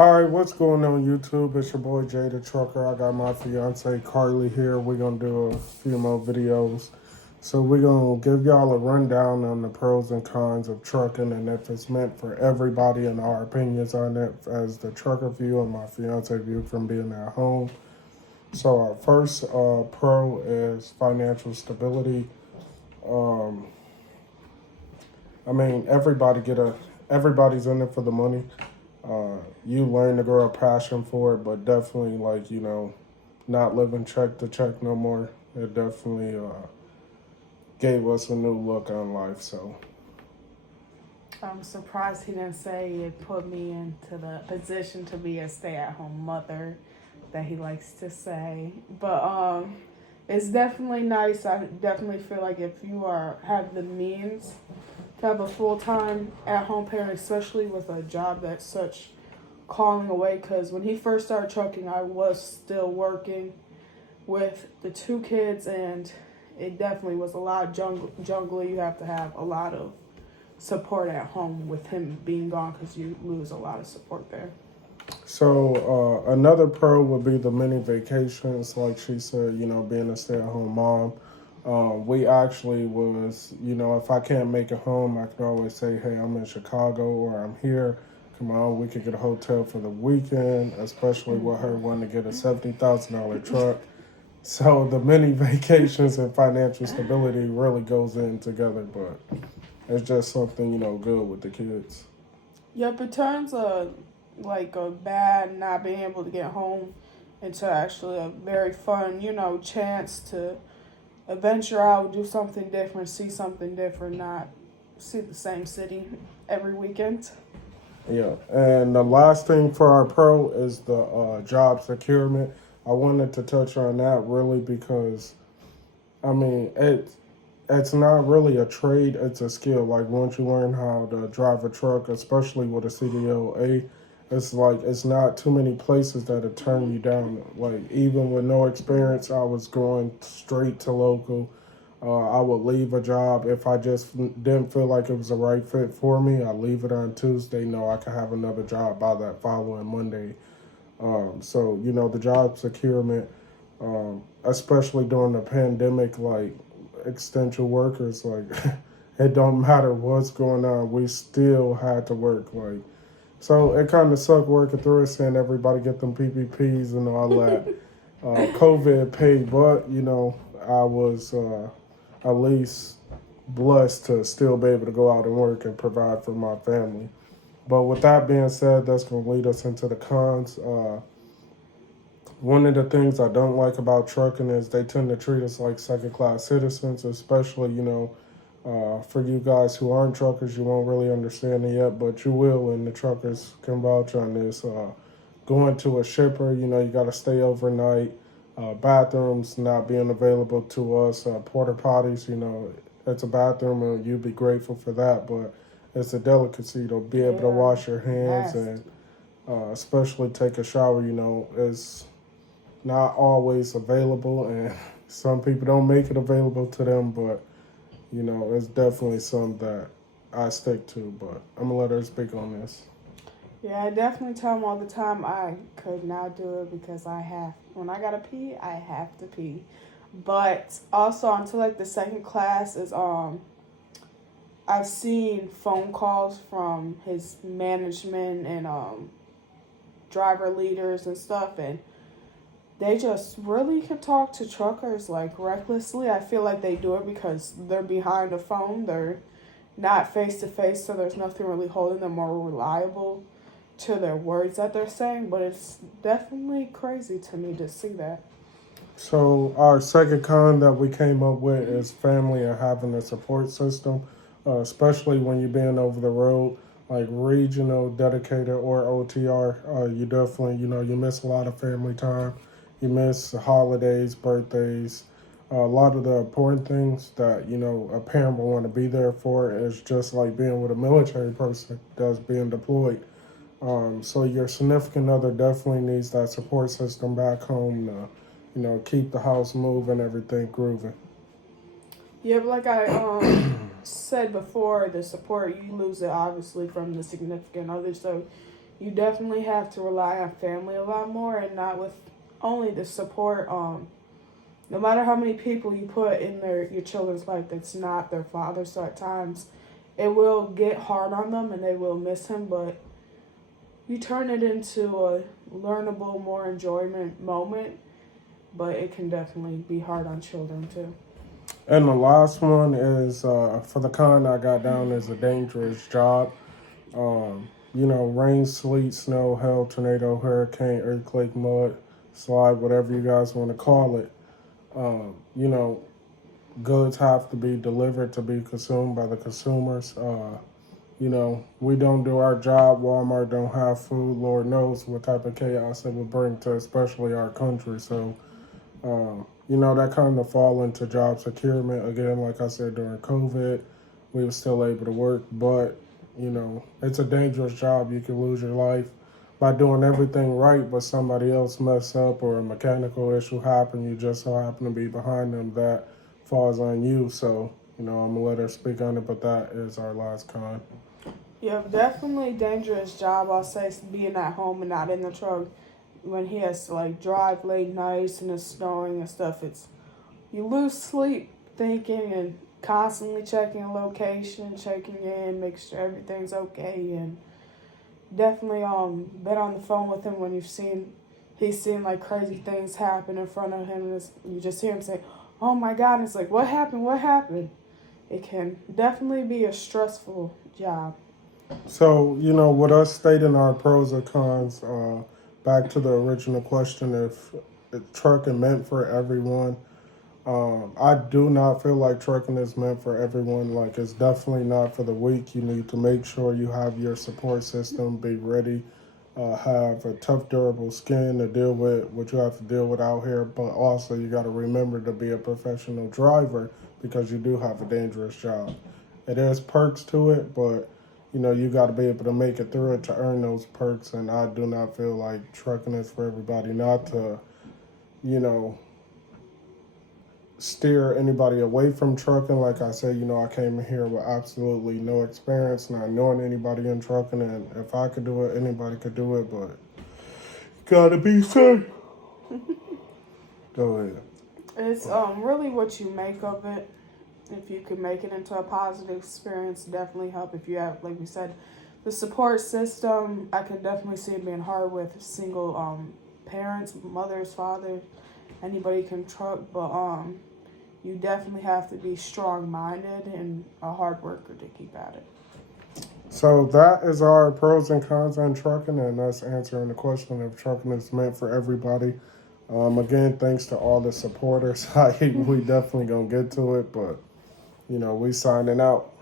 All right, what's going on YouTube? It's your boy Jay the Trucker. I got my fiance Carly here. We're gonna do a few more videos. So we're gonna give y'all a rundown on the pros and cons of trucking and if it's meant for everybody and our opinions on it as the trucker view and my fiance view from being at home. So our first pro is financial stability. Um, I mean, everybody's in it for the money. You learn to grow a passion for it, but definitely not living check to check no more. It definitely gave us a new look on life. So I'm surprised he didn't say it put me into the position to be a stay-at-home mother that he likes to say. But it's definitely nice. I definitely feel like if you have the means to have a full-time at-home parent, especially with a job that's such calling away, because when he first started trucking, I was still working with the two kids, and it definitely was a lot of jungle. You have to have a lot of support at home with him being gone because you lose a lot of support there. Another pro would be the mini vacations, like she said. Being a stay-at-home mom. We actually was, if I can't make it home, I can always say, hey, I'm in Chicago or I'm here. Come on, we could get a hotel for the weekend, especially with her wanting to get a $70,000 truck. So the mini vacations and financial stability really goes in together, but it's just something, good with the kids. Yep, it turns like a bad not being able to get home into actually a very fun, chance to venture out, do something different, see something different, not see the same city every weekend. Yeah, and the last thing for our pro is the job securement. I wanted to touch on that really because, I mean, it's not really a trade, it's a skill. Like once you learn how to drive a truck, especially with a CDLA, it's like it's not too many places that'll turn you down. Like even with no experience, I was going straight to local. I would leave a job if I just didn't feel like it was the right fit for me. I leave it on Tuesday. No, I can have another job by that following Monday. The job securement, especially during the pandemic, like extension workers, like it don't matter what's going on, we still had to work. So it kind of sucked working through it, seeing everybody get them PPPs and all that COVID paid, but I was at least blessed to still be able to go out and work and provide for my family. But with that being said, that's going to lead us into the cons. One of the things I don't like about trucking is they tend to treat us like second class citizens, especially, for you guys who aren't truckers, you won't really understand it yet, but you will, and the truckers can vouch on this. Going to a shipper, you got to stay overnight. Bathrooms not being available to us. Porta potties, it's a bathroom, and you'd be grateful for that, but it's a delicacy to be able to wash your hands and especially take a shower, is not always available, and some people don't make it available to them, but it's definitely something that I stick to, but I'm gonna let her speak on this. Yeah, I definitely tell him all the time I could not do it because when I gotta pee, I have to pee. But also until like the second class is I've seen phone calls from his management and driver leaders and stuff, and they just really can talk to truckers like recklessly. I feel like they do it because they're behind a phone. They're not face to face, so there's nothing really holding them more reliable to their words that they're saying. But it's definitely crazy to me to see that. So our second con that we came up with is family and having a support system, especially when you're being over the road, like regional, dedicated, or OTR. You definitely, you miss a lot of family time. You miss holidays, birthdays. A lot of the important things that, a parent will want to be there for is just like being with a military person that's being deployed. So your significant other definitely needs that support system back home to, keep the house moving, everything grooving. Yeah, but like I said before, the support you lose it obviously from the significant other. So you definitely have to rely on family a lot more, and not with only the support. No matter how many people you put in your children's life that's not their father, so at times it will get hard on them and they will miss him, but you turn it into a learnable, more enjoyment moment. But it can definitely be hard on children too. And the last one is for the kind I got down is a dangerous job. Rain, sleet, snow, hail, tornado, hurricane, earthquake, mud, slide, whatever you guys want to call it. Um, you know, Goods have to be delivered to be consumed by the consumers. We don't do our job. Walmart don't have food. Lord knows what type of chaos it would bring to especially our country. So, that kind of fall into job securement. Again, like I said, during COVID, we were still able to work, but, it's a dangerous job. You can lose your life by doing everything right, but somebody else mess up or a mechanical issue happen. You just so happen to be behind them. That falls on you. So, I'm going to let her speak on it, but that is our last con. Yeah, definitely dangerous job. I'll say being at home and not in the truck when he has to like drive late nights and it's snowing and stuff. You lose sleep thinking and constantly checking location, checking in, make sure everything's okay, and definitely been on the phone with him when he's seen like crazy things happen in front of him, and you just hear him say, "Oh my God!" And it's like, "What happened? What happened?" It can definitely be a stressful job. So, with us stating our pros and cons, back to the original question, if trucking meant for everyone, I do not feel like trucking is meant for everyone. Like, it's definitely not for the weak. You need to make sure you have your support system, be ready, have a tough, durable skin to deal with what you have to deal with out here. But also, you got to remember to be a professional driver because you do have a dangerous job. It has perks to it, but you got to be able to make it through it to earn those perks. And I do not feel like trucking is for everybody. Not to, you know, steer anybody away from trucking. Like I said, I came in here with absolutely no experience, not knowing anybody in trucking. And if I could do it, anybody could do it. But you gotta be safe. Go ahead. It's really what you make of it. If you could make it into a positive experience, definitely help. If you have, like we said, the support system, I can definitely see it being hard with single parents, mothers, fathers, anybody can truck, but you definitely have to be strong-minded and a hard worker to keep at it. So that is our pros and cons on trucking, and us answering the question if trucking is meant for everybody. Again, thanks to all the supporters. We definitely gonna get to it, but we signing out.